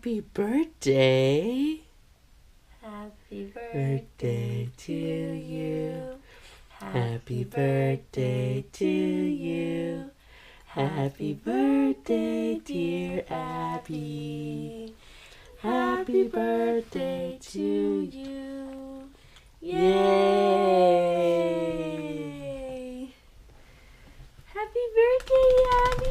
Happy birthday. Happy birthday to you. Happy birthday to you. Happy birthday, dear Abby. Happy birthday to you. Yay! Happy birthday, Abby.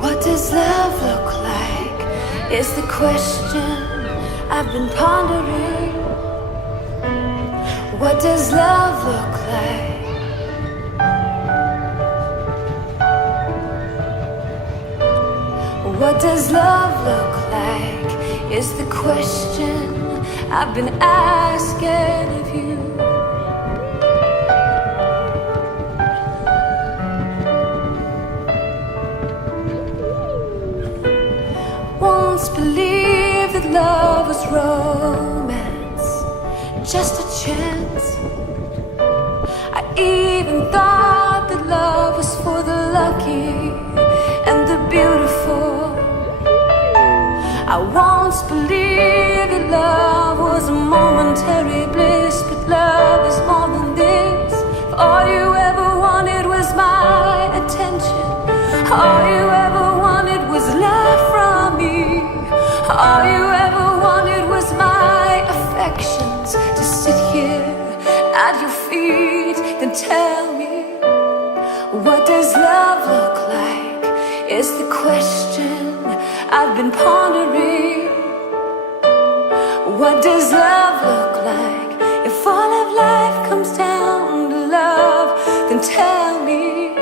What does love look like is the question I've been pondering. What does love look like? What does love look like is the question I've been asking of you. Once believed that love was romance, just a chance. I even thought that love was for the lucky and the beautiful. I once believed that love was a momentary bliss, but love is more than this. If all you ever wanted was my attention, all you ever wanted was love from me, all you ever wanted was my affections, to sit here at your feet. Then tell me, what does love look like is the question I've been pondering. What does love look like? If all of life comes down to love, then tell me,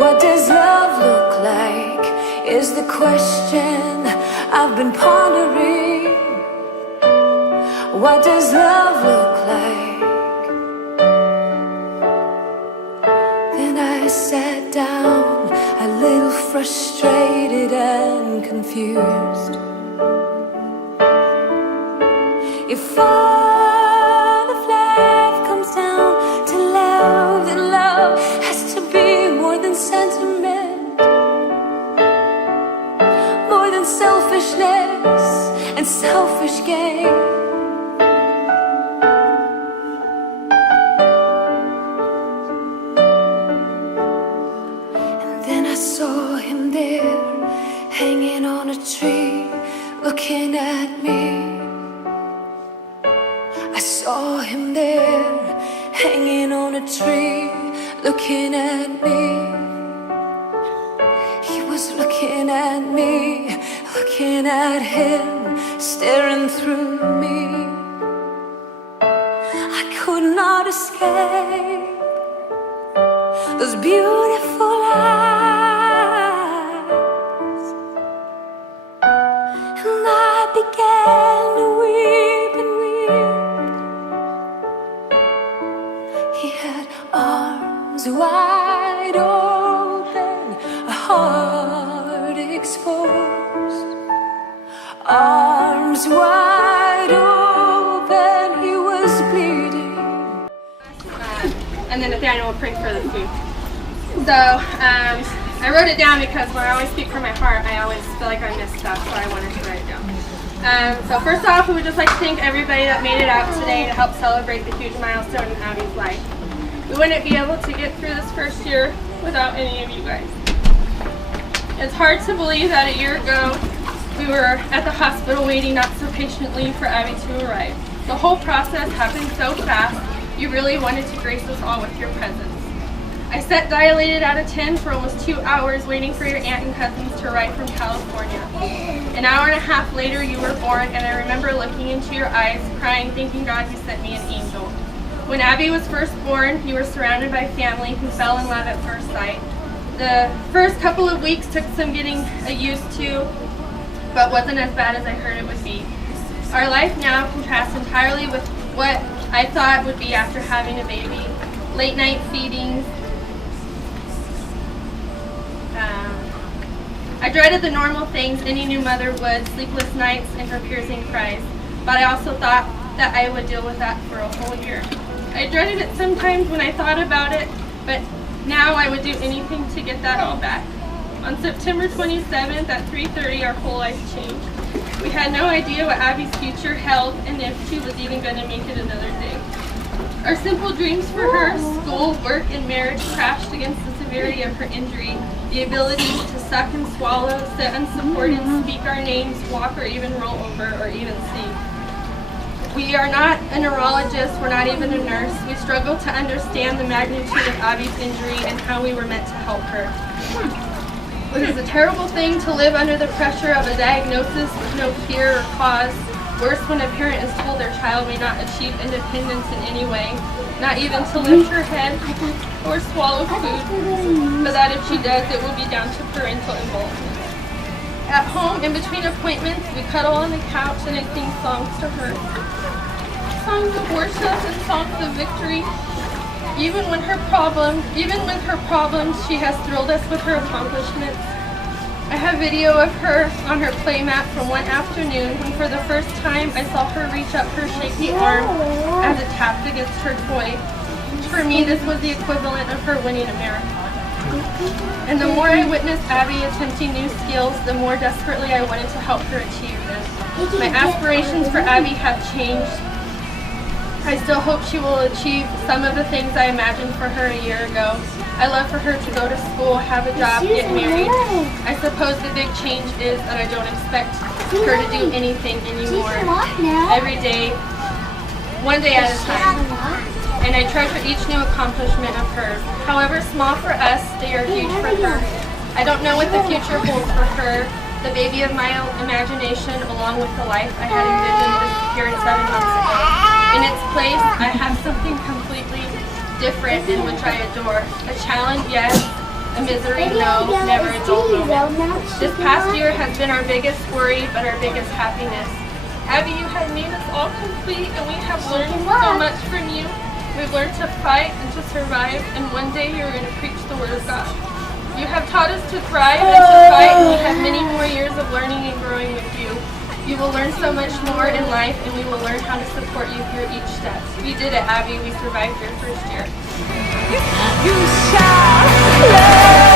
what does love look like is the question I've been pondering. What does love look like? Then I sat down, a little frustrated and confused. If all of life comes down to love, then love has to be more than sentiment, more than selfishness and selfish gain. And then I saw him there, hanging on a tree, looking at me. I saw him there, hanging on a tree, looking at me. He was looking at me, looking at him, staring through me. I could not escape those beautiful eyes, and I began to weep and weep. He had arms wide open, a heart exposed. Arms wide open, he was bleeding. And then Nathaniel will pray for the food. So I wrote it down because when I always speak from my heart, I always feel like I missed stuff, so I wanted to write it down. So first off, we would just like to thank everybody that made it out today to help celebrate the huge milestone in Abby's life. We wouldn't be able to get through this first year without any of you guys. It's hard to believe that a year ago we were at the hospital waiting not so patiently for Abby to arrive. The whole process happened so fast, you really wanted to grace us all with your presence. I sat dilated out of 10 for almost 2 hours waiting for your aunt and cousins to arrive from California. An hour and a half later you were born, and I remember looking into your eyes, crying, thanking God you sent me an angel. When Abby was first born, you were surrounded by family who fell in love at first sight. The first couple of weeks took some getting used to, but wasn't as bad as I heard it would be. Our life now contrasts entirely with what I thought would be after having a baby. Late night feedings. I dreaded the normal things any new mother would, sleepless nights and her piercing cries, but I also thought that I would deal with that for a whole year. I dreaded it sometimes when I thought about it, but now I would do anything to get that all back. On September 27th at 3:30, our whole life changed. We had no idea what Abby's future held and if she was even going to make it another day. Our simple dreams for her, school, work, and marriage crashed against the severity of her injury. The ability to suck and swallow, sit unsupported, speak our names, walk or even roll over or even see. We are not a neurologist, we're not even a nurse. We struggle to understand the magnitude of Abby's injury and how we were meant to help her. It is a terrible thing to live under the pressure of a diagnosis with no cure or cause. Worse when a parent is told their child may not achieve independence in any way, not even to lift her head or swallow food, but that if she does, it will be down to parental involvement. At home, in between appointments, we cuddle on the couch and I sing songs to her. Songs of worship and songs of victory. Even with her problems, she has thrilled us with her accomplishments. I have video of her on her playmat from one afternoon when for the first time I saw her reach up her shaky arm as it tapped against her toy. For me, this was the equivalent of her winning a marathon. And the more I witnessed Abby attempting new skills, the more desperately I wanted to help her achieve them. My aspirations for Abby have changed. I still hope she will achieve some of the things I imagined for her a year ago. I love for her to go to school, have a job, get married. I suppose the big change is that I don't expect her to do anything anymore. Every day, one day at a time. And I treasure each new accomplishment of hers. However small for us, they are huge for her. I don't know what the future holds for her. The baby of my imagination, along with the life I had envisioned, disappeared 7 months ago. In its place, I have something completely different in which I adore. A challenge, yes. A misery, no. Never a dull moment. This past year has been our biggest worry, but our biggest happiness. Abby, you have made us all complete, and we have learned so much from you. We've learned to fight and to survive, and one day you're going to preach the Word of God. You have taught us to thrive and to fight, and we have many more years of learning and growing with you. You will learn so much more in life, and we will learn how to support you through each step. We did it, Abby. We survived your first year. You shall love.